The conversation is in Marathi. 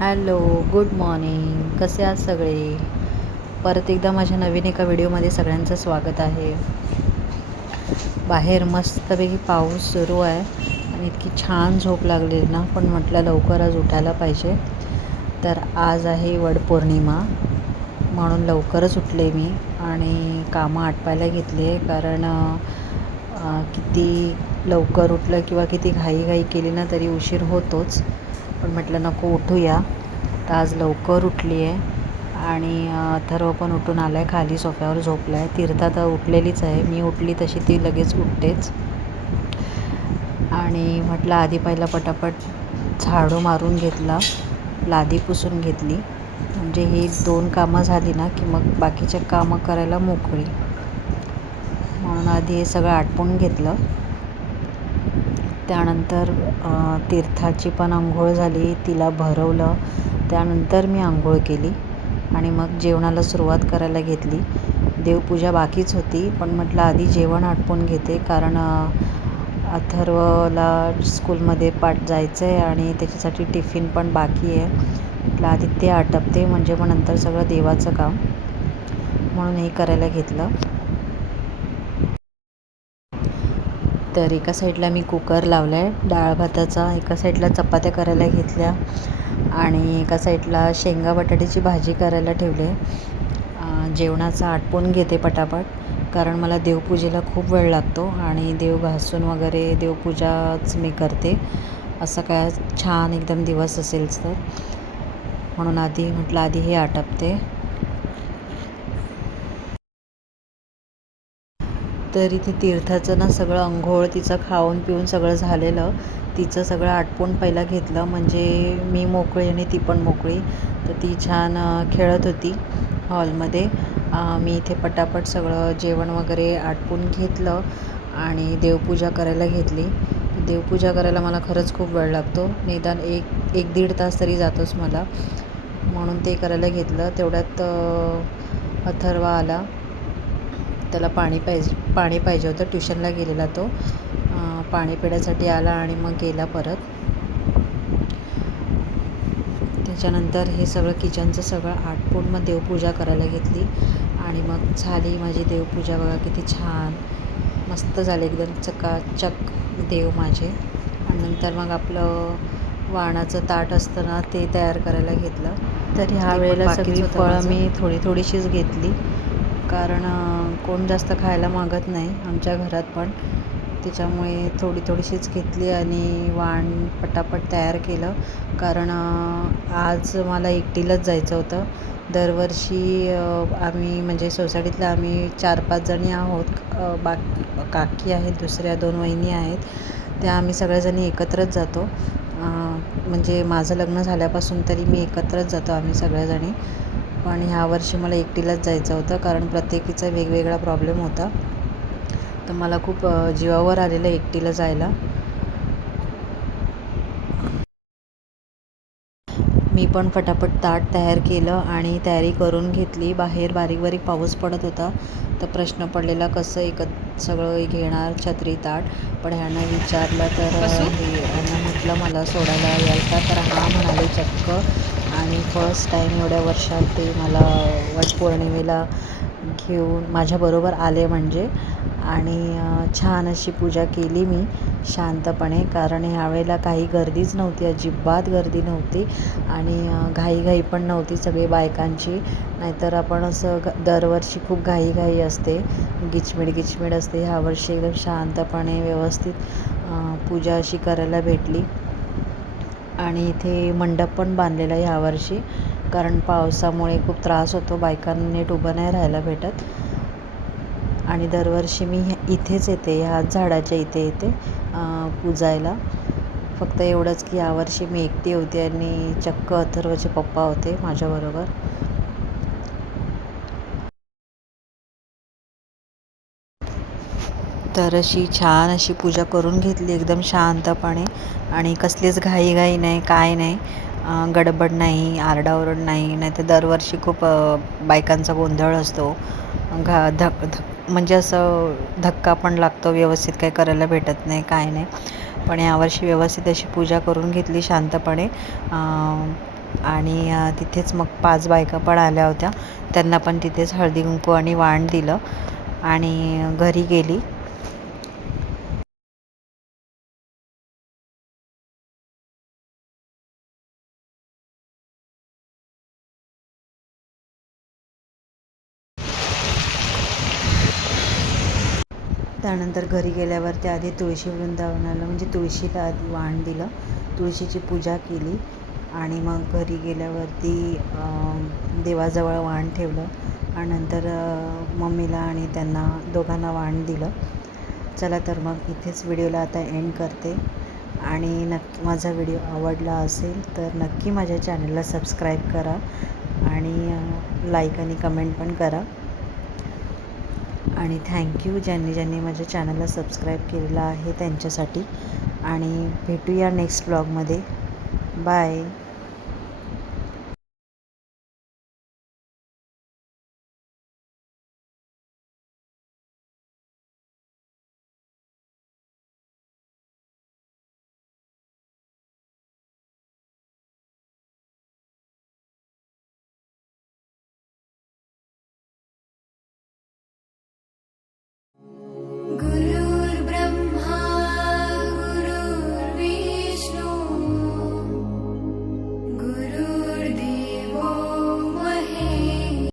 Hello, good morning. कसे आहात सगळे? परत एकदा माझ्या नवीन एका व्हिडिओमध्ये सगळ्यांचं स्वागत आहे. बाहेर मस्तपैकी पाऊस सुरू आहे आणि इतकी छान झोप लागली ना, पण म्हटलं लवकर आज उठायला पाहिजे. तर आज आहे वटपौर्णिमा, म्हणून लवकरच उठले मी आणि कामं आटपायला घेतली आहे. कारण किती लवकर उठलं किंवा किती घाईघाई केली ना तरी उशीर होतोच. पण म्हटलं नको उठूया. तर आज लवकर उठली आहे आणि अथर्व पण उठून आला आहे, खाली सोफ्यावर झोपला आहे. तीर्था तर उठलेलीच आहे, मी उठली तशी ती लगेच उठतेच. आणि म्हटलं आधी पहिला पटापट झाडू मारून घेतला, लादी पुसून घेतली, म्हणजे ही 2 कामं झाली ना की मग बाकीचे कामं करायला मोकळी. म्हणून आधी हे सगळं आटपून घेतलं. त्यानंतर तीर्थाची पण अंघोळ झाली, तिला भरवलं. त्यानंतर मी अंघोळ केली आणि मग जेवणाला सुरुवात करायला घेतली. देवपूजा बाकीच होती, पण म्हटलं आधी जेवण आटपून घेते. कारण अथर्वला स्कूलमध्ये जायचं आहे आणि त्याच्यासाठी टिफिन पण बाकी आहे. म्हटलं आधी ते आटपते, म्हणजे मग नंतर सगळं देवाचं काम, म्हणून हे करायला घेतलं. तर एका साईडला मी कुकर लावला आहे डाळ भाताचा, एका साईडला चपात्या करायला घेतल्या आणि एका साईडला शेंगा बटाट्याची भाजी करायला ठेवले. जेवणाचं आटपून घेते पटापट, कारण मला देवपूजेला खूप वेळ लागतो आणि देव घासून वगैरे देवपूजाच मी करते. असं काय छान एकदम दिवस असेल तर, म्हणून आधी म्हटलं आधी हे आटपते. तर इथे तीर्थाचं ना सगळं अंघोळ, तिचं खाऊन पिऊन सगळं झालेलं. तिचं सगळं आटपून पहिला घेतलं, म्हणजे मी मोकळी आणि ती पण मोकळी. तर ती छान खेळत होती हॉलमध्ये. मी इथे पटापट सगळं जेवण वगैरे आटपून घेतलं आणि देवपूजा करायला घेतली. देवपूजा करायला मला खरंच खूप वेळ लागतो, निदान 1-1.5 तास तरी जातोच मला, म्हणून ते करायला घेतलं. तेवढ्यात अथर्व आला. त्याला पाणी पाहिजे होतं, ट्युशनला गेलेला तो. पाणी पिण्यासाठी आला आणि मग गेला परत. त्याच्यानंतर हे सगळं किचनचं सगळं आटपून मग देवपूजा करायला घेतली आणि मग झाली माझी देवपूजा. बघा किती छान मस्त झाले, एकदम चकाचक देव माझे. आणि नंतर मग आपलं वाणाचं ताट असतं ना, ते तयार करायला घेतलं. तर ह्या वेळेला सगळी फळं मी थोडीशीच घेतली, कारण कोण जास्त खायला मागत नाही आमच्या घरात पण. त्याच्यामुळे थोडीशीच घेतली आणि वाण पटापट तयार केलं. कारण आज मला एकटीलाच जायचं होतं. दरवर्षी आम्ही म्हणजे सोसायटीतल्या आम्ही 4-5 जणी आहोत. काकी आहेत, दुसऱ्या 2 वहिनी आहेत, त्या आम्ही सगळ्याजणी एकत्रच जातो. म्हणजे माझं लग्न झाल्यापासून तरी मी एकत्रच जातो आम्ही सगळ्याजणी. पण ह्यावर्षी मला एकटीलाच जायचं होतं, कारण प्रत्येकीचा वेगवेगळा प्रॉब्लेम होता. तर मला खूप जीवावर आलेलं एकटीला जायला. मी पण फटाफट ताट तयार केलं आणि तयारी करून घेतली. बाहेर बारीक बारीक पाऊस पडत होता, तर प्रश्न पडलेला कसं सगळं घेणार छत्री ताट. पण ह्यांना विचारलं तर ह्यांना म्हटलं मला सोडायला याल का, तर हा म्हणाले चक्क. आणि फर्स्ट टाईम एवढ्या वर्षात ते मला वटपौर्णिमेला घेऊन माझ्याबरोबर आले म्हणजे. आणि छान अशी पूजा केली मी शांतपणे, कारण ह्यावेळेला काही गर्दीच नव्हती, अजिबात गर्दी नव्हती आणि घाईघाई पण नव्हती सगळी बायकांची. नाहीतर आपण असं दरवर्षी खूप घाईघाई असते, गिचमिड असते. ह्यावर्षी एकदम शांतपणे व्यवस्थित पूजा अशी करायला भेटली. आणि इथे मंडप पण बांधलेला आहे ह्यावर्षी, कारण पावसामुळे खूप त्रास होतो, बायकांना नीट उभं नाही राहायला भेटत. आणि दरवर्षी मी इथेच येते, ह्याच झाडाच्या इथे येते पूजायला. फक्त एवढंच की यावर्षी मी एकटी होते आणि चक्क अथर्वचे पप्पा होते माझ्याबरोबर. तर अशी छान अशी पूजा करून घेतली एकदम शांतपणे, आणि कसलीच घाईघाई नाही, काय नाही, गडबड नाही, आरडाओरड नाही. नाही तर दरवर्षी खूप बायकांचा गोंधळ असतो, म्हणजे असं धक्का पण लागतो, व्यवस्थित काही करायला भेटत नाही, काय नाही. पण यावर्षी व्यवस्थित अशी पूजा करून घेतली शांतपणे. आणि तिथेच मग 5 बायका पण आल्या होत्या, त्यांना पण तिथेच हळदी कुंकू आणि वाण दिलं आणि घरी गेली. त्यानंतर घरी गेल्यावर त्या आधी तुळशी वृंदावनाला म्हणजे तुळशीला आधी वाण दिलं, तुळशीची पूजा केली आणि मग घरी गेल्यावरती देवाजवळ वाण ठेवलं आणि नंतर मम्मीला आणि त्यांना दोघांना वाण दिलं. चला तर मग इथेच व्हिडिओला आता एंड करते आणि नक्की माझा व्हिडिओ आवडला असेल तर नक्की माझ्या चॅनलला सबस्क्राईब करा आणि लाईक आणि कमेंट पण करा. आणि थँक्यू ज्यांनी ज्यांनी माझ्या चॅनलला सबस्क्राईब केलेलं आहे त्यांच्यासाठी. आणि भेटूया नेक्स्ट ब्लॉगमध्ये. बाय.